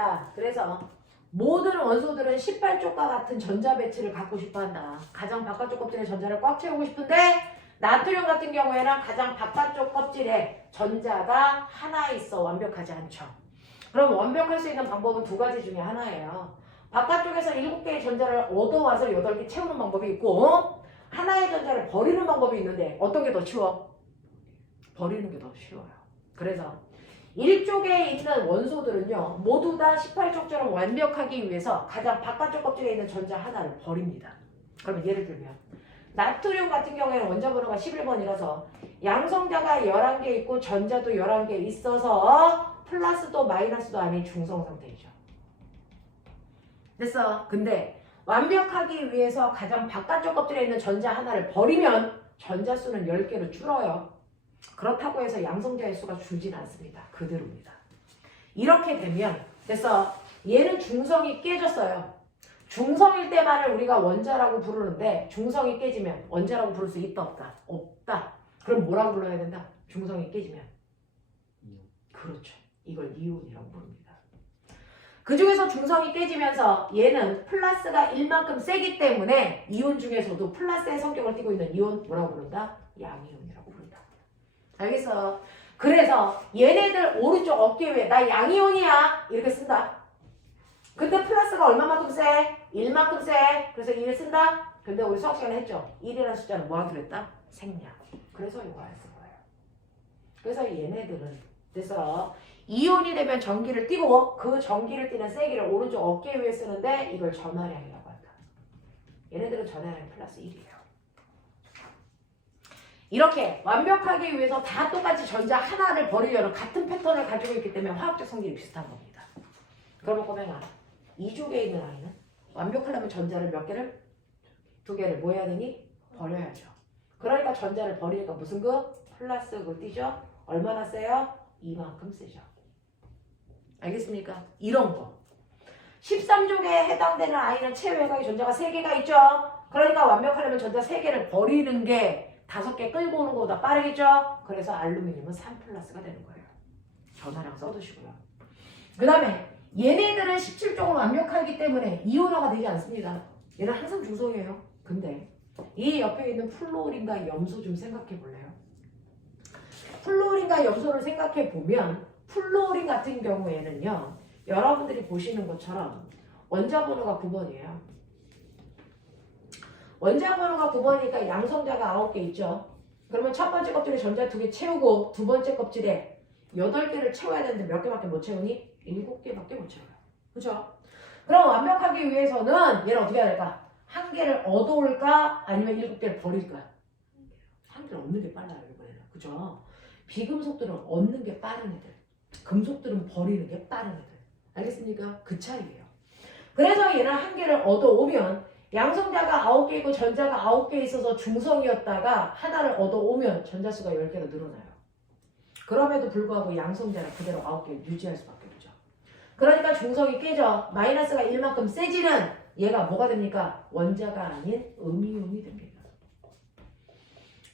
자, 그래서 모든 원소들은 18쪽과 같은 전자 배치를 갖고 싶어 한다. 가장 바깥쪽 껍질에 전자를 꽉 채우고 싶은데 나트륨 같은 경우에는 가장 바깥쪽 껍질에 전자가 하나 있어 완벽하지 않죠. 그럼 완벽할 수 있는 방법은 두 가지 중에 하나예요. 바깥쪽에서 7개의 전자를 얻어와서 8개 채우는 방법이 있고 하나의 전자를 버리는 방법이 있는데 어떤 게 더 쉬워? 버리는 게 더 쉬워요. 그래서 1쪽에 있는 원소들은요 모두 다 18쪽처럼 완벽하기 위해서 가장 바깥쪽 껍질에 있는 전자 하나를 버립니다. 그러면 예를 들면 나트륨 같은 경우에는 원자 번호가 11번이라서 양성자가 11개 있고 전자도 11개 있어서 플러스도 마이너스도 아닌 중성 상태이죠. 됐어. 근데 완벽하기 위해서 가장 바깥쪽 껍질에 있는 전자 하나를 버리면 전자 수는 10개로 줄어요. 그렇다고 해서 양성자의 수가 줄진 않습니다. 그대로입니다. 이렇게 되면 됐어. 얘는 중성이 깨졌어요. 중성일 때만을 우리가 원자라고 부르는데 중성이 깨지면 원자라고 부를 수 있다 없다? 없다. 그럼 뭐라고 불러야 된다? 중성이 깨지면 그렇죠. 이걸 이온이라고 부릅니다. 그 중에서 중성이 깨지면서 얘는 플러스가 1만큼 세기 때문에 이온 중에서도 플러스의 성격을 띠고 있는 이온 뭐라고 부른다? 양이온이라고 부른다. 알겠어? 그래서 얘네들 오른쪽 어깨 위에 나 양이온이야 이렇게 쓴다. 근데 플러스가 얼마만큼 세? 1만큼 세. 그래서 1을 쓴다? 근데 우리 수학 시간에 했죠? 1이라는 숫자는 뭐 하기로 했다? 생략. 그래서 이거 안 쓴 거예요. 그래서 얘네들은 그래서 이온이 되면 전기를 띠고 그 전기를 띠는 세기를 오른쪽 어깨 위에 쓰는데 이걸 전하량이라고 한다. 얘네들은 전하량이 플러스 1이에요. 이렇게 완벽하기 위해서 다 똑같이 전자 하나를 버리려는 같은 패턴을 가지고 있기 때문에 화학적 성질이 비슷한 겁니다. 그러면 꼬맹아 2쪽에 있는 아이는 완벽하려면 전자를 몇 개를? 2개를 뭐 해야 되니? 버려야죠. 그러니까 전자를 버리니까 무슨 그? 플러스 그 띄죠? 얼마나 세요? 이만큼 세죠. 알겠습니까? 이런 거. 13쪽에 해당되는 아이는 체외각의 전자가 3개가 있죠? 그러니까 완벽하려면 전자 3개를 버리는 게 5개 끌고 오는 것보다 빠르겠죠? 그래서 알루미늄은 3 플러스가 되는 거예요. 전화량 써두시고요. 그 다음에 얘네들은 17쪽으로 완벽하기 때문에 이온화가 되지 않습니다. 얘는 항상 중성이에요. 근데 이 옆에 있는 플로린과 염소 좀 생각해 볼래요? 플로린과 염소를 생각해 보면 플로린 같은 경우에는요. 여러분들이 보시는 것처럼 원자 번호가 9번이에요. 원자 번호가 9번이니까 양성자가 9개 있죠. 그러면 첫 번째 껍질에 전자 2개 채우고 두 번째 껍질에 8개를 채워야 되는데 몇 개밖에 못 채우니? 7개밖에 못 채워요. 그죠? 그럼 완벽하기 위해서는 얘를 어떻게 해야 될까? 1개를 얻어올까? 아니면 7개를 버릴까? 1개를 얻는 게 빨라요, 이번에는. 그죠? 비금속들은 얻는 게 빠른 애들. 금속들은 버리는 게 빠른 애들. 알겠습니까? 그 차이예요. 그래서 얘는 1개를 얻어오면 양성자가 9개 있고 전자가 9개 있어서 중성이었다가 하나를 얻어오면 전자수가 10개로 늘어나요. 그럼에도 불구하고 양성자를 그대로 9개 유지할 수밖에 없죠. 그러니까 중성이 깨져. 마이너스가 1만큼 세지는 얘가 뭐가 됩니까? 원자가 아닌 음이온이 됩니다.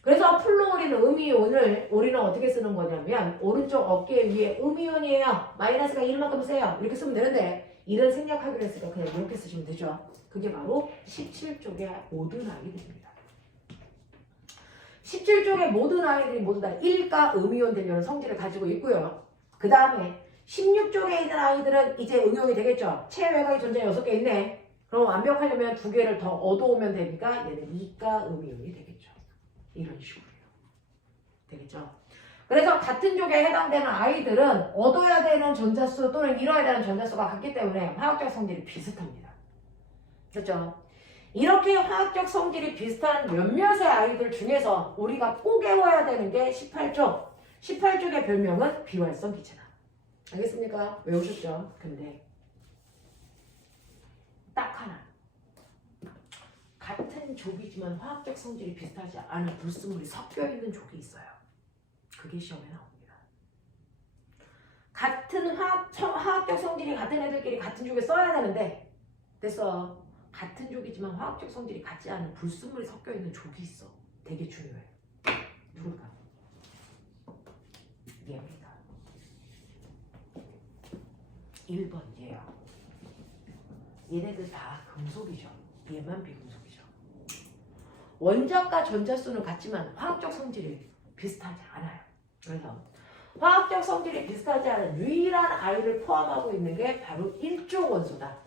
그래서 플로린은 음이온을 우리는 어떻게 쓰는 거냐면 오른쪽 어깨 위에 음이온이에요. 마이너스가 1만큼 세요. 이렇게 쓰면 되는데 1은 생략하기로 했으니까 그냥 이렇게 쓰시면 되죠. 그게 바로 17쪽의 모든 아이들입니다. 17쪽의 모든 아이들이 모두 다 1가 음이온 되려는 성질을 가지고 있고요. 그 다음에 16쪽에 있는 아이들은 이제 응용이 되겠죠. 체외각의 전자 6개 있네. 그럼 완벽하려면 2개를 더 얻어오면 되니까 얘는 2가 음이온이 되겠죠. 이런 식으로요. 되겠죠. 그래서 같은 쪽에 해당되는 아이들은 얻어야 되는 전자수 또는 잃어야 되는 전자수가 같기 때문에 화학적 성질이 비슷합니다. 그렇죠? 이렇게 화학적 성질이 비슷한 몇몇의 아이들 중에서 우리가 꼭 외워야 되는 게 18쪽. 18쪽의 별명은 비활성 기체다. 알겠습니까? 외우셨죠? 근데 딱 하나. 같은 족이지만 화학적 성질이 비슷하지 않은 불순물이 섞여 있는 족이 있어요. 그게 시험에 나옵니다. 같은 화학적 성질이 같은 애들끼리 같은 족에 써야 되는데 됐어. 같은 족이지만 화학적 성질이 같지 않은 불순물이 섞여 있는 족이 있어. 되게 중요해. 누굴까? 얘입니다. 1번 얘요. 얘네들 다 금속이죠. 얘만 비금속이죠. 원자과 전자수는 같지만 화학적 성질이 비슷하지 않아요. 그래서 화학적 성질이 비슷하지 않은 유일한 아이를 포함하고 있는 게 바로 일족 원소다.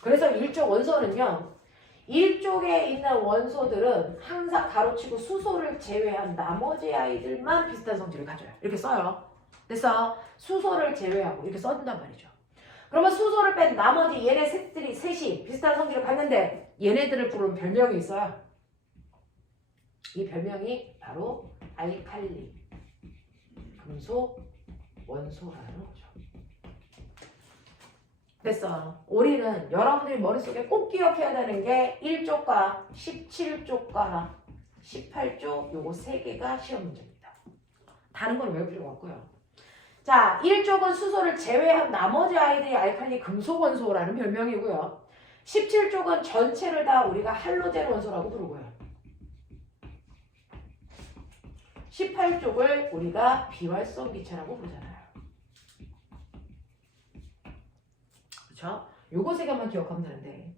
그래서 일족 원소는요. 일족에 있는 원소들은 항상 가로치고 수소를 제외한 나머지 아이들만 비슷한 성질을 가져요. 이렇게 써요. 그래서 수소를 제외하고 이렇게 써준단 말이죠. 그러면 수소를 뺀 나머지 얘네 셋이 비슷한 성질을 갖는데 얘네들을 부르는 별명이 있어요. 이 별명이 바로 알칼리 금속 원소라는 거죠. 됐어. 우리는 여러분들이 머릿속에 꼭 기억해야 되는 게 1쪽과 17쪽과 18쪽 요거 3개가 시험 문제입니다. 다른 건 외울 필요가 없고요. 자, 1쪽은 수소를 제외한 나머지 아이들이 알칼리 금속 원소라는 별명이고요. 17쪽은 전체를 다 우리가 할로젠 원소라고 부르고요. 18쪽을 우리가 비활성 기체라고 부르잖아요. 그렇죠? 요거 3개만 기억하면 되는데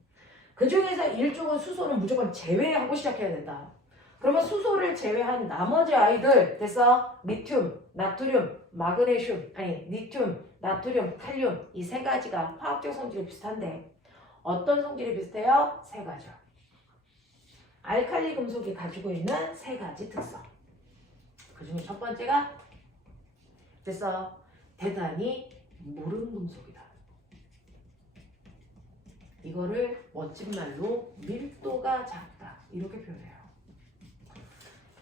그 중에서 1쪽은 수소는 무조건 제외하고 시작해야 된다. 그러면 수소를 제외한 나머지 아이들 됐어? 리튬, 나트륨, 마그네슘, 아니 리튬, 나트륨, 칼륨 이 3가지가 화학적 성질이 비슷한데 어떤 성질이 비슷해요? 3가지요. 알칼리 금속이 가지고 있는 3가지 특성. 그 중에 첫 번째가 됐어? 대단히 무른 금속이다. 이거를 멋진 말로 밀도가 작다 이렇게 표현해요.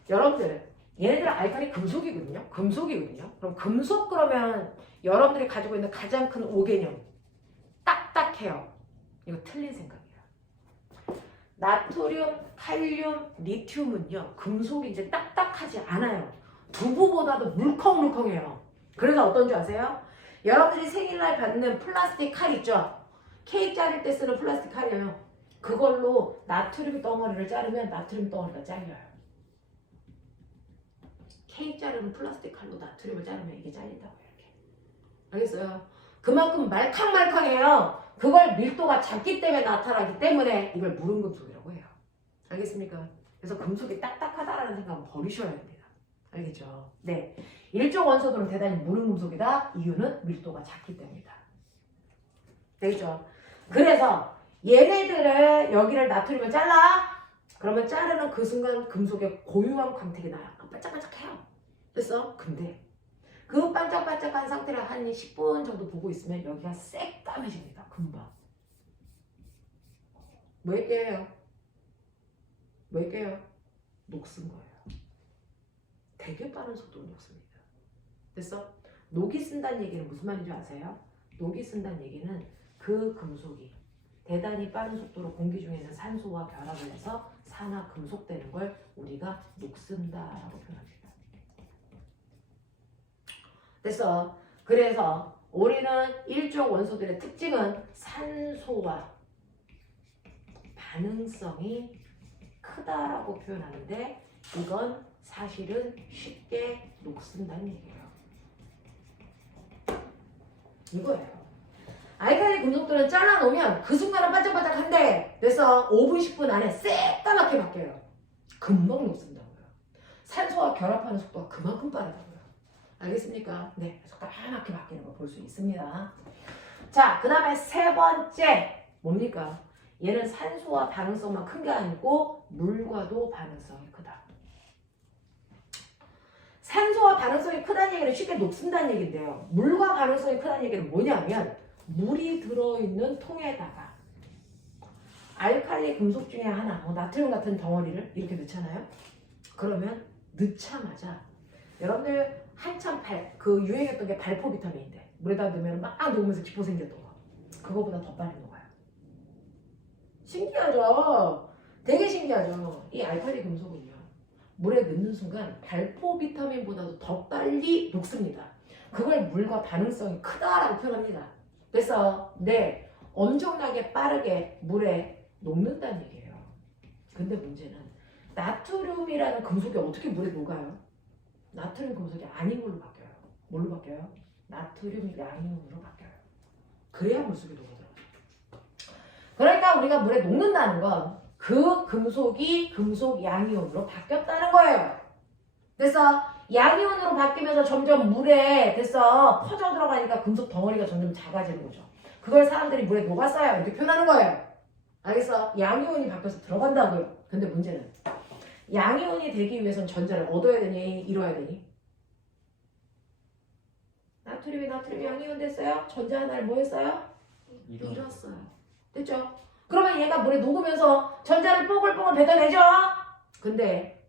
여러분들 얘네들은 알칼리 금속이거든요. 금속이거든요. 그럼 금속 그러면 여러분들이 가지고 있는 가장 큰 5개념 딱딱해요. 이거 틀린 생각이에요. 나트륨, 칼륨, 리튬은요 금속이 이제 딱딱하지 않아요. 두부보다도 물컹물컹해요. 그래서 어떤 줄 아세요? 여러분들이 생일날 받는 플라스틱 칼 있죠? 케이크 자를 때 쓰는 플라스틱 칼이에요. 그걸로 나트륨 덩어리를 자르면 나트륨 덩어리가 잘려요. 케이크 자르는 플라스틱 칼로 나트륨을 자르면 이게 잘린다고 이렇게. 알겠어요? 그만큼 말캉말캉해요. 그걸 밀도가 작기 때문에 나타나기 때문에 이걸 무른 금속이라고 해요. 알겠습니까? 그래서 금속이 딱딱하다라는 생각은 버리셔야 됩니다. 알겠죠? 네. 일종 원소들은 대단히 무른 금속이다. 이유는 밀도가 작기 때문이다. 되겠죠? 그래서 얘네들을 여기를 나트륨을 잘라. 그러면 자르는 그 순간 금속의 고유한 광택이 나요. 반짝반짝해요. 됐어? 근데 그 반짝반짝한 상태를 한 10분 정도 보고 있으면 여기가 새까매집니다. 금방. 왜 깨요? 왜 깨요? 녹슨 거예요. 되게 빠른 속도로 녹습니다. 됐어? 녹이 쓴다는 얘기는 무슨 말인지 아세요? 녹이 쓴다는 얘기는 그 금속이 대단히 빠른 속도로 공기 중에 있는 산소와 결합을 해서 산화 금속되는 걸 우리가 녹슨다라고 표현합니다. 됐어. 그래서 우리는 일종 원소들의 특징은 산소와 반응성이 크다라고 표현하는데 이건 사실은 쉽게 녹슨다는 얘기예요. 이거예요. 알칼리 금속들은 잘라놓으면 그 순간은 반짝반짝한데 그래서 5분 10분 안에 새까맣게 바뀌어요. 금방 녹슨다고요. 산소와 결합하는 속도가 그만큼 빠르다고요. 알겠습니까? 네, 그래서 까맣게 바뀌는 거 볼 수 있습니다. 자, 그 다음에 3번째 뭡니까? 얘는 산소와 반응성만 큰 게 아니고 물과도 반응성이 크다. 산소와 반응성이 크다는 얘기는 쉽게 녹슨다는 얘기인데요. 물과 반응성이 크다는 얘기는 뭐냐면 물이 들어있는 통에다가 알칼리 금속 중에 하나, 나트륨 같은 덩어리를 이렇게 넣잖아요. 그러면 넣자마자 여러분들 한참 그 유행했던 게 발포 비타민인데 물에다 넣으면 막 녹으면서 기포 생겼던 거. 그거보다 더 빨리 녹아요. 신기하죠? 되게 신기하죠? 이 알칼리 금속은요. 물에 넣는 순간 발포 비타민보다도 더 빨리 녹습니다. 그걸 물과 반응성이 크다라고 표현합니다. 그래서 네, 엄청나게 빠르게 물에 녹는다는 얘기예요. 근데 문제는 나트륨이라는 금속이 어떻게 물에 녹아요? 나트륨 금속이 아닌 걸로 바뀌어요. 뭘로 바뀌어요? 나트륨 양이온으로 바뀌어요. 그래야 물속에 녹아들어요. 그러니까 우리가 물에 녹는다는 건 그 금속이 금속 양이온으로 바뀌었다는 거예요. 그래서 양이온으로 바뀌면서 점점 물에 됐어 퍼져 들어가니까 금속 덩어리가 점점 작아지는 거죠. 그걸 사람들이 물에 녹았어요 이렇게 표현하는 거예요. 알겠어? 양이온이 바뀌어서 들어간다고요. 근데 문제는 양이온이 되기 위해선 전자를 얻어야 되니 잃어야 되니? 나트륨이 양이온 됐어요? 전자 하나를 뭐 했어요? 잃었어요. 됐죠? 그러면 얘가 물에 녹으면서 전자를 뽀글뽀글 뱉어내죠? 근데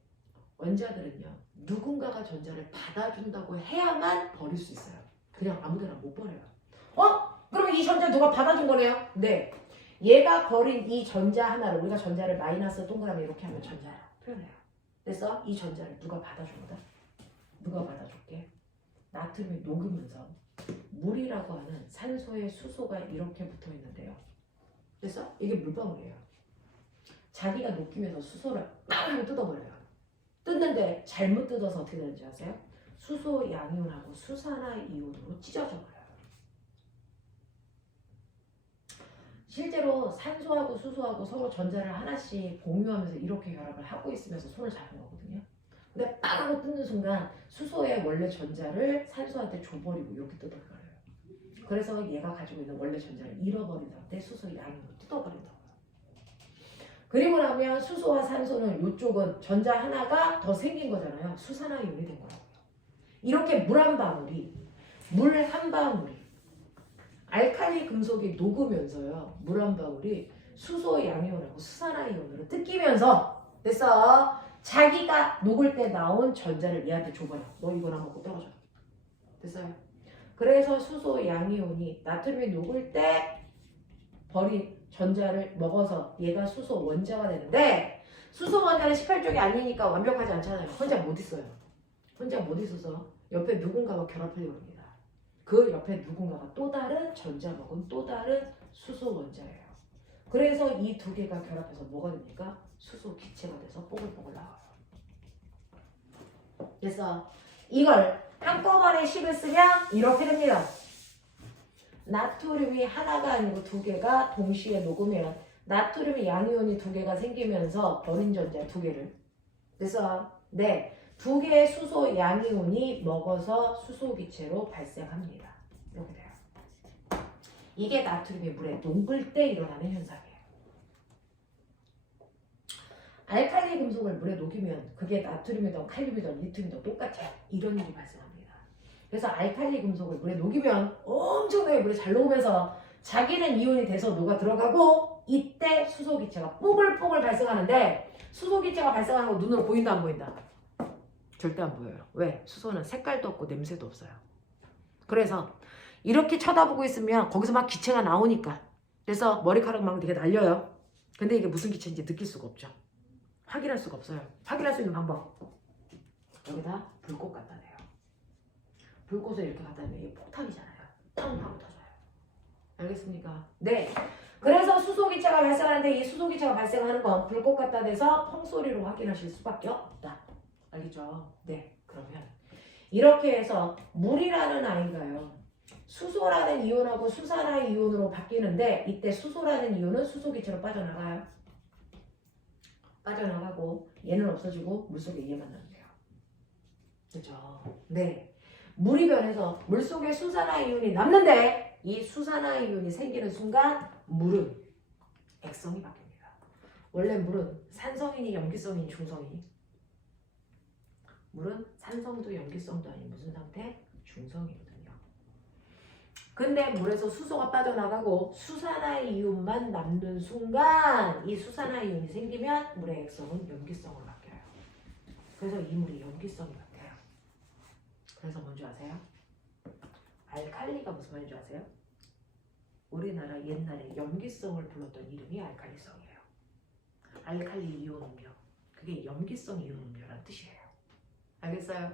원자들은요 누군가가 전자를 받아준다고 해야만 버릴 수 있어요. 그냥 아무데나 못 버려요. 그러면 이 전자 누가 받아준 거네요? 네. 얘가 버린 이 전자 하나를 우리가 전자를 마이너스 동그라미 이렇게 하면 전자라고 표현해요. 그래서 이 전자를 누가 받아준 거다? 누가 받아줄게? 나트륨이 녹으면서 물이라고 하는 산소에 수소가 이렇게 붙어 있는데요. 그래서 이게 물방울이에요. 자기가 녹이면서 수소를 막 뜯어버려요. 뜯는데 잘못 뜯어서 어떻게 되는지 아세요? 수소 양이온하고 수산화 이온으로 찢어져 버려요. 실제로 산소하고 수소하고 서로 전자를 하나씩 공유하면서 이렇게 결합을 하고 있으면서 손을 잡은 거거든요. 근데 딱 하고 뜯는 순간 수소의 원래 전자를 산소한테 줘버리고 이렇게 뜯어버려요. 그래서 얘가 가지고 있는 원래 전자를 잃어버린 상태 수소 양이온으로 뜯어버린다고요. 그리고 나면 수소와 산소는 이쪽은 전자 하나가 더 생긴 거잖아요. 수산화 이온이 된 거라고요. 이렇게 물 한 방울이 알칼리 금속이 녹으면서요. 물 한 방울이 수소 양이온하고 수산화 이온으로 뜯기면서 됐어. 자기가 녹을 때 나온 전자를 얘한테 줘버려. 너 이거나 먹고 떨어져. 됐어요? 그래서 수소 양이온이 나트륨이 녹을 때 버린 전자를 먹어서 얘가 수소 원자가 되는데 수소 원자는 18쪽이 아니니까 완벽하지 않잖아요. 혼자 못 있어요. 혼자 못 있어서 옆에 누군가가 결합하려고 합니다. 그 옆에 누군가가 또 다른 전자 먹은 또 다른 수소 원자예요. 그래서 이 두 개가 결합해서 뭐가 됩니까? 수소 기체가 돼서 뽀글뽀글 나와요. 그래서 이걸 한꺼번에 식을 쓰면 이렇게 됩니다. 나트륨이 하나가 아니고 두 개가 동시에 녹으면 나트륨이 양이온이 두 개가 생기면서 버린 전자 두 개를 그래서 두 개의 수소 양이온이 먹어서 수소 기체로 발생합니다. 이렇게 돼요. 이게 나트륨이 물에 녹을 때 일어나는 현상이에요. 알칼리 금속을 물에 녹이면 그게 나트륨이든 칼륨이든 리튬이든 똑같아요. 이런 일이 발생합니다. 그래서 알칼리 금속을 물에 녹이면 엄청나게 물에 잘 녹으면서 자기는 이온이 돼서 녹아 들어가고 이때 수소기체가 뽀글뽀글 발생하는데 수소기체가 발생하는 거 눈으로 보인다 안 보인다? 절대 안 보여요. 왜? 수소는 색깔도 없고 냄새도 없어요. 그래서 이렇게 쳐다보고 있으면 거기서 막 기체가 나오니까 그래서 머리카락 막 되게 날려요. 근데 이게 무슨 기체인지 느낄 수가 없죠. 확인할 수가 없어요. 확인할 수 있는 방법 여기다 불꽃 갖다 대요. 불꽃을 이렇게 갖다 대면 이게 폭탄이잖아요. 탕 하고 터져요. 알겠습니까? 네. 그래서 수소기체가 발생하는데 이 수소기체가 발생하는 건 불꽃 갖다 대서 펑소리로 확인하실 수밖에 없다. 알겠죠? 네. 그러면 이렇게 해서 물이라는 아이가요. 수소라는 이온하고 수산화 이온으로 바뀌는데 이때 수소라는 이온은 수소기체로 빠져나가요. 빠져나가고 얘는 없어지고 물속에 얘만 남네요. 그렇죠? 네. 물이 변해서 물속에 수산화 이온이 남는데 이 수산화 이온이 생기는 순간 물은 액성이 바뀝니다. 원래 물은 산성이니 염기성이니 중성이니? 물은 산성도 염기성도 아닌 무슨 상태? 중성이거든요. 근데 물에서 수소가 빠져나가고 수산화 이온만 남는 순간 이 수산화 이온이 생기면 물의 액성은 염기성으로 바뀌어요. 그래서 이 물이 염기성이 바뀌어요. 그래서 뭔지 아세요? 알칼리가 무슨 말인지 아세요? 우리나라 옛날에 염기성을 불렀던 이름이 알칼리성이에요. 알칼리 이온 음료. 그게 염기성 이온 음료라는 뜻이에요. 알겠어요?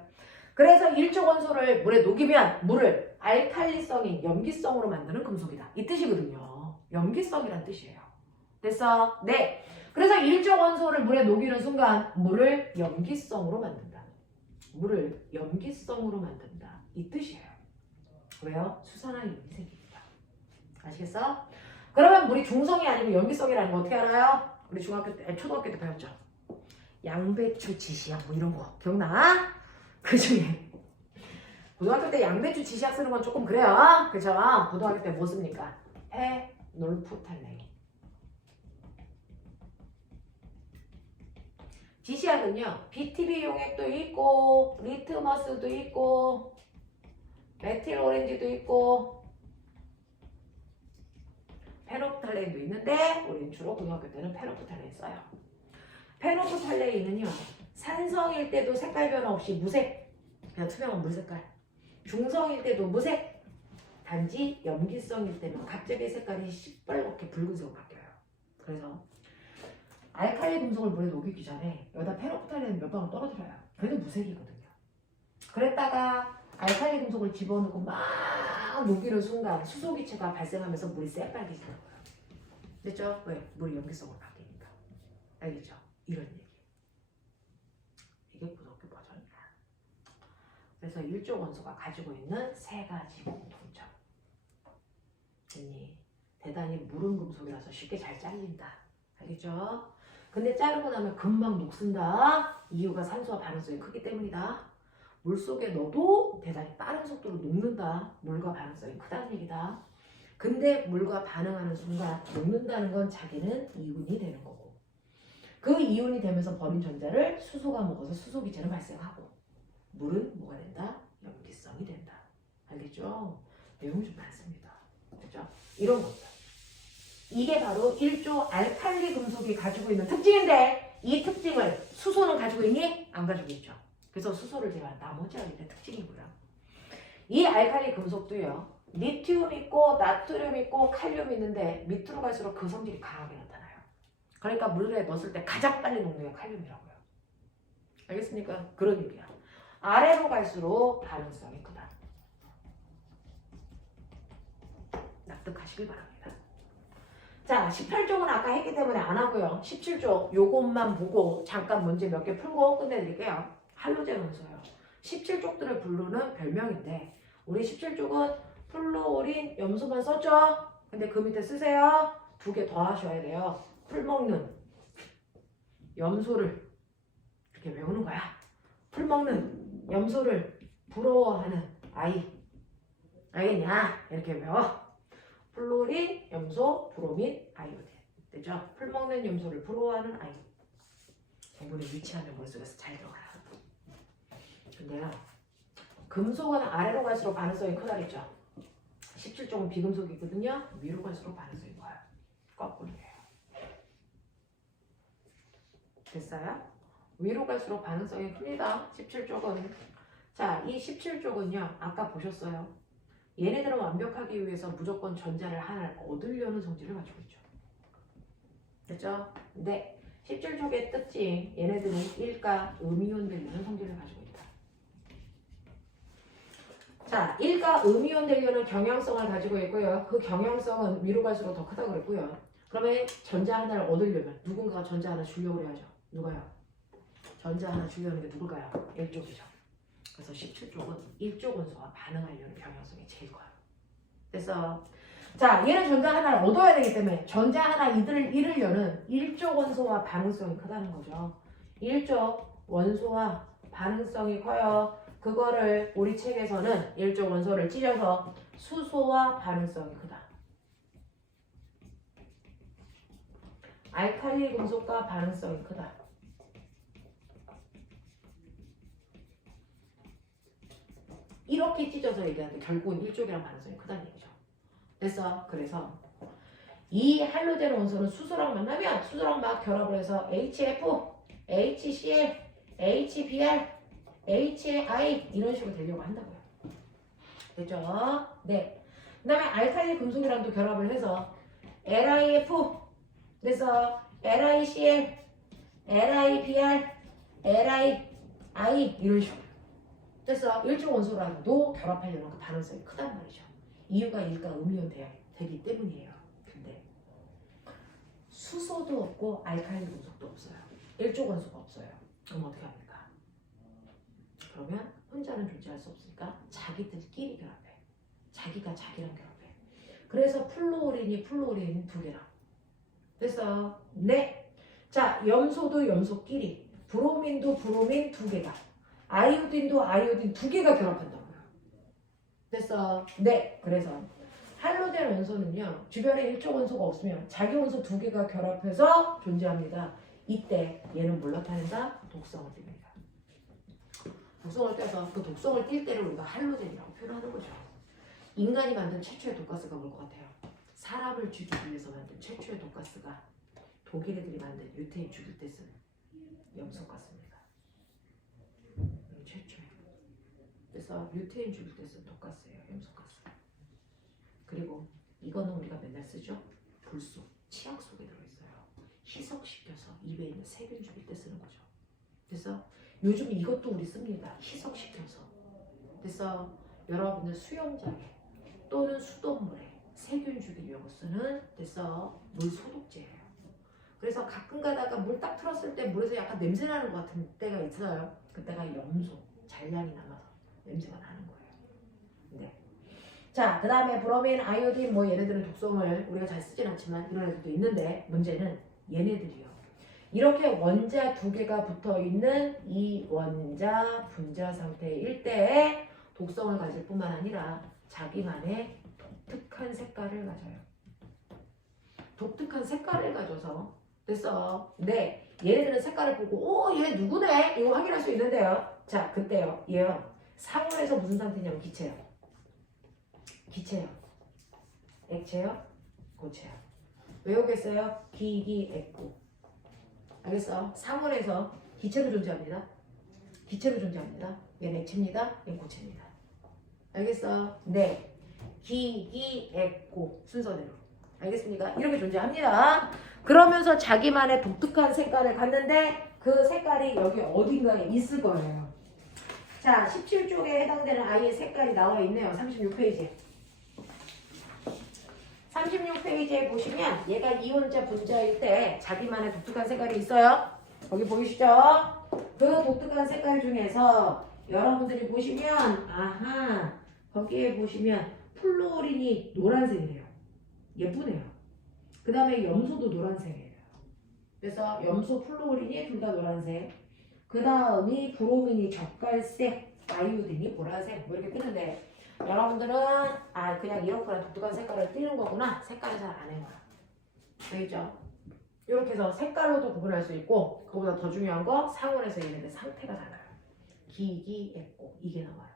그래서 일조 원소를 물에 녹이면 물을 알칼리성인 염기성으로 만드는 금속이다. 이 뜻이거든요. 염기성이란 뜻이에요. 됐어? 네. 그래서 일조 원소를 물에 녹이는 순간 물을 염기성으로 만든다. 물을 염기성으로 만든다. 이 뜻이에요. 왜요? 수산화 이온이 생깁니다. 아시겠어? 그러면 물이 중성이 아니고 염기성이라는 거 어떻게 알아요? 우리 초등학교 때 배웠죠? 양배추 지시약 뭐 이런 거 기억나? 그 중에 고등학교 때 양배추 지시약 쓰는 건 조금 그래요. 그죠? 고등학교 때 뭐 씁니까? 페놀프탈레인. 지시약은요, BTB 용액도 있고, 리트머스도 있고, 메틸 오렌지도 있고, 페놀프탈레인도 있는데, 우리는 주로 고등학교 때는 페놀프탈레인 써요. 페놀프탈레인은요, 산성일 때도 색깔 변화 없이 무색, 그냥 투명한 물 색깔. 중성일 때도 무색. 단지 염기성일 때는 갑자기 색깔이 시뻘겋게 붉은색으로 바뀌어요. 그래서 알칼리 금속을 물에 녹이기 전에 여기다 페놀프탈레인 몇 방울 떨어뜨려요. 그래도 무색이거든요. 그랬다가 알칼리 금속을 집어넣고 막 녹이는 순간 수소기체가 발생하면서 물이 새빨개지는 거예요. 됐죠? 왜? 물이 염기성으로 바뀌니까. 알겠죠? 이런 얘기. 이게 고등학교 버전이야. 그래서 일조 원소가 가지고 있는 세 가지 공통점. 대단히 무른 금속이라서 쉽게 잘 잘린다. 알겠죠? 근데 자르고 나면 금방 녹슨다. 이유가 산소와 반응성이 크기 때문이다. 물속에 넣어도 대단히 빠른 속도로 녹는다. 물과 반응성이 크다는 얘기다. 근데 물과 반응하는 순간 녹는다는 건 자기는 이온이 되는 거고, 그 이온이 되면서 버린 전자를 수소가 먹어서 수소기체는 발생하고, 물은 뭐가 된다? 염기성이 된다. 알겠죠? 내용이 좀 많습니다. 그죠? 이런 것들. 이게 바로 1조 알칼리 금속이 가지고 있는 특징인데, 이 특징을 수소는 가지고 있니? 안 가지고 있죠. 그래서 수소를 제가 나머지 알게 특징이고요. 이 알칼리 금속도요, 리튬 있고 나트륨 있고 칼륨 있는데 밑으로 갈수록 그 성질이 강하게 나타나요. 그러니까 물에 넣었을 때 가장 빨리 녹는 게 칼륨이라고요. 알겠습니까? 그런 얘기야. 아래로 갈수록 반응성이 크다. 납득하시길 바랍니다. 자, 18쪽은 아까 했기 때문에 안 하고요. 17쪽 요것만 보고 잠깐 문제 몇 개 풀고 끝내드릴게요. 할로젠 원소요. 17쪽들을 부르는 별명인데, 우리 17쪽은 플루오린 염소만 썼죠? 근데 그 밑에 쓰세요. 두 개 더 하셔야 돼요. 풀 먹는 염소를 이렇게 외우는 거야. 풀 먹는 염소를 부러워하는 아이. 알겠냐? 이렇게 외워. 플로린, 염소, 브로민, 아이오딘. 됐죠? 풀 먹는 염소를 부러워하는 아이. 전부를 위치하면 머릿속에서 잘 들어가요. 근데요, 금속은 아래로 갈수록 반응성이 크다겠죠? 17쪽은 비금속이거든요. 위로 갈수록 반응성이 커요. 거꾸로예요. 됐어요? 위로 갈수록 반응성이 큽니다. 17쪽은. 자, 이 17쪽은요, 아까 보셨어요. 얘네들은 완벽하기 위해서 무조건 전자를 하나를 얻으려는 성질을 가지고 있죠. 됐죠? 근데 17쪽의 특징, 얘네들은 일가 음이온 되려는 성질을 가지고 있다. 자, 일가 음이온 되려는 경향성을 가지고 있고요. 그 경향성은 위로 갈수록 더 크다고 그랬고요. 그러면 전자 하나를 얻으려면 누군가가 전자 하나 주려고 그래야죠. 누가요? 전자 하나 주려는 게 누굴까요? 1쪽이죠. 그래서 17쪽은 1쪽 원소와 반응하려는 경향성이 제일 커요. 그래서 자, 얘는 전자 하나를 얻어야 되기 때문에 전자 하나 잃으려는 1쪽 원소와 반응성이 크다는 거죠. 1쪽 원소와 반응성이 커요. 그거를 우리 책에서는 1쪽 원소를 찢어서 수소와 반응성이 크다. 알칼리 금속과 반응성이 크다. 이렇게 찢어서 얘기하는데 결국은 1쪽이랑 반응성이 크다는 얘기죠. 그래서 이 할로젠 원소는 수소랑 만나면 수소랑 막 결합을 해서 HF, HCl, HBr, HI 이런 식으로 되려고 한다고요. 됐죠? 네. 그 다음에 알칼리 금속이랑도 결합을 해서 LiF, 그래서 LiCl, LiBr, LiI 이런 식으로. 그래서 일종 원소랑도 결합하려는 그 반응성이 크단 말이죠. 이유가 일가 음이온 되기 때문이에요. 근데 수소도 없고 알칼리 금속도 없어요. 일종 원소가 없어요. 그럼 어떻게 합니까? 그러면 혼자는 존재할 수 없으니까 자기들끼리 결합해. 자기가 자기랑 결합해. 그래서 플루오린 두 개라. 됐어? 네. 자, 염소도 염소끼리, 브로민도 브로민 두 개가, 아이오딘도 아이오딘 두 개가 결합한다고요. 됐어? 네. 그래서 할로젠 원소는요, 주변에 일조 원소가 없으면 자기 원소 두 개가 결합해서 존재합니다. 이때 얘는 뭘 나타낸다? 독성을 띱니다. 독성을 떼서 그 독성을 띌 때를 우리가 할로젠이라고 표현하는 거죠. 인간이 만든 최초의 독가스가 뭘 것 같아요? 사람을 죽이기 위해서 만든 최초의 독가스가 독일애들이 만든 유태인 죽일 때 쓴 염소가스입니다. 최초예요. 그래서 유태인 죽일 때 쓴 독가스예요. 염소가스. 그리고 이거는 우리가 맨날 쓰죠. 불소, 치약 속에 들어있어요. 희석시켜서 입에 있는 세균 죽일 때 쓰는 거죠. 그래서 요즘 이것도 우리 씁니다. 희석시켜서. 그래서 여러분들 수영장에 또는 수돗물에 세균 죽이려고 쓰는 그래서 물 소독제예요. 그래서 가끔 가다가 물 딱 틀었을 때 물에서 약간 냄새 나는 것 같은 때가 있어요. 그때가 염소, 잔량이 남아서 냄새가 나는 거예요. 네. 자, 그 다음에 브로민, 아이오딘 뭐 얘네들은 독성을 우리가 잘 쓰진 않지만 이런 애들도 있는데 문제는 얘네들이요. 이렇게 원자 두 개가 붙어 있는 이 원자 분자 상태일 때에 독성을 가질 뿐만 아니라 자기만의 독특한 색깔을 가져요. 독특한 색깔을 가져서 됐어. 네. 얘네들은 색깔을 보고 오, 얘 누구네? 이거 확인할 수 있는데요. 자, 그때요. 얘요. 상온에서 무슨 상태냐면 기체요. 기체요. 액체요. 고체요. 외우겠어요? 기기액고. 알겠어? 상온에서 기체로 존재합니다. 기체로 존재합니다. 얘는 액체입니다. 얘는 고체입니다. 알겠어? 네. 기기액고 순서대로. 알겠습니까? 이렇게 존재합니다. 그러면서 자기만의 독특한 색깔을 갖는데 그 색깔이 여기 어딘가에 있을 거예요. 자, 17쪽에 해당되는 아이의 색깔이 나와 있네요. 36페이지. 36페이지에 보시면 얘가 이온자 분자일 때 자기만의 독특한 색깔이 있어요. 거기 보이시죠? 그 독특한 색깔 중에서 여러분들이 보시면 아하 거기에 보시면 플루오린이 노란색이래요. 예쁘네요. 그 다음에 염소도 노란색이에요. 그래서 염소 플루오린이 둘 다 노란색. 그 다음이 브로민이 젓갈색, 아이오딘이 보라색 뭐 이렇게 뜨는데 여러분들은 아 그냥 이렇게 독특한 색깔을 띄는 거구나. 색깔을 잘 안 해요. 알겠죠? 이렇게 해서 색깔로도 구분할 수 있고 그보다 더 중요한 거 상온에서 얘네들 상태가 달라요. 기기액고 이게 나와요.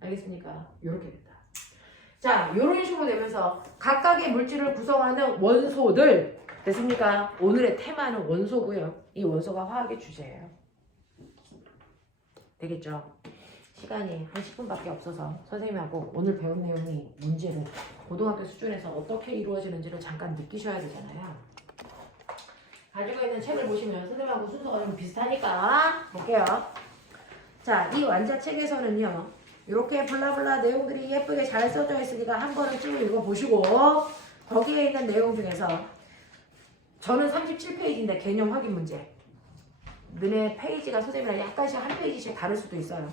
알겠습니까? 이렇게 된다. 자, 이런 식으로 되면서 각각의 물질을 구성하는 원소들 됐습니까? 오늘의 테마는 원소고요. 이 원소가 화학의 주제예요. 되겠죠? 시간이 한 10분밖에 없어서 선생님하고 오늘 배운 내용이 문제를 고등학교 수준에서 어떻게 이루어지는지를 잠깐 느끼셔야 되잖아요. 가지고 있는 책을 보시면 선생님하고 순서가 좀 비슷하니까 볼게요. 자, 이 완자책에서는요. 이렇게 블라블라 내용들이 예쁘게 잘 써져 있으니까 한 번은 쭉 읽어보시고 거기에 있는 내용 중에서 저는 37페이지인데 개념 확인 문제 너네 페이지가 선생님이랑 약간씩 한 페이지씩 다를 수도 있어요.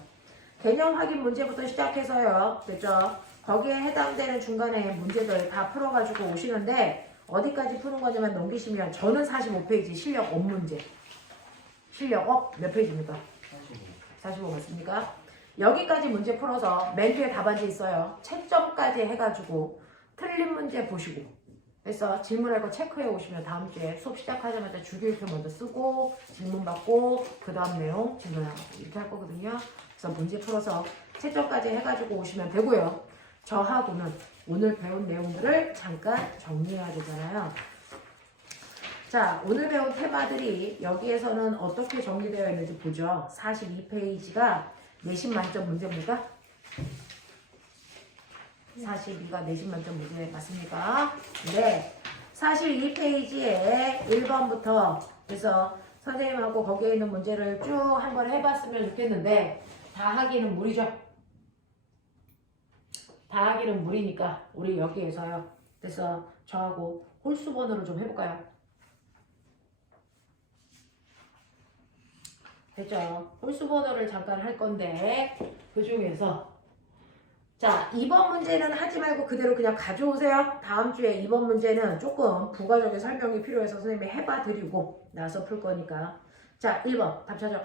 개념 확인 문제부터 시작해서요. 됐죠? 거기에 해당되는 중간에 문제들 다 풀어가지고 오시는데 어디까지 푸는 거냐면 넘기시면 저는 45페이지 실력 업 문제 실력 업 몇 페이지입니까? 45 맞습니까? 여기까지 문제 풀어서 맨 뒤에 답안지 있어요. 채점까지 해가지고 틀린 문제 보시고 그래서 질문할 거 체크해 오시면 다음 주에 수업 시작하자마자 주기율표 먼저 쓰고 질문 받고 그 다음 내용 질문하고 이렇게 할 거거든요. 그래서 문제 풀어서 채점까지 해가지고 오시면 되고요. 저하고는 오늘 배운 내용들을 잠깐 정리해야 되잖아요. 자, 오늘 배운 테마들이 여기에서는 어떻게 정리되어 있는지 보죠. 42페이지가 내신 만점 문제입니까? 42가 내신 만점 문제 맞습니까? 네. 42페이지에 1번부터 그래서 선생님하고 거기에 있는 문제를 쭉 한번 해봤으면 좋겠는데 다 하기는 무리죠. 다 하기는 무리니까 우리 여기에서요. 그래서 저하고 홀수 번호를 좀 해볼까요? 됐죠? 홀수 번호를 잠깐 할 건데 그 중에서 자, 2번 문제는 하지 말고 그대로 그냥 가져오세요. 다음 주에 2번 문제는 조금 부가적인 설명이 필요해서 선생님이 해봐 드리고 나서 풀 거니까. 자, 1번 답 찾아.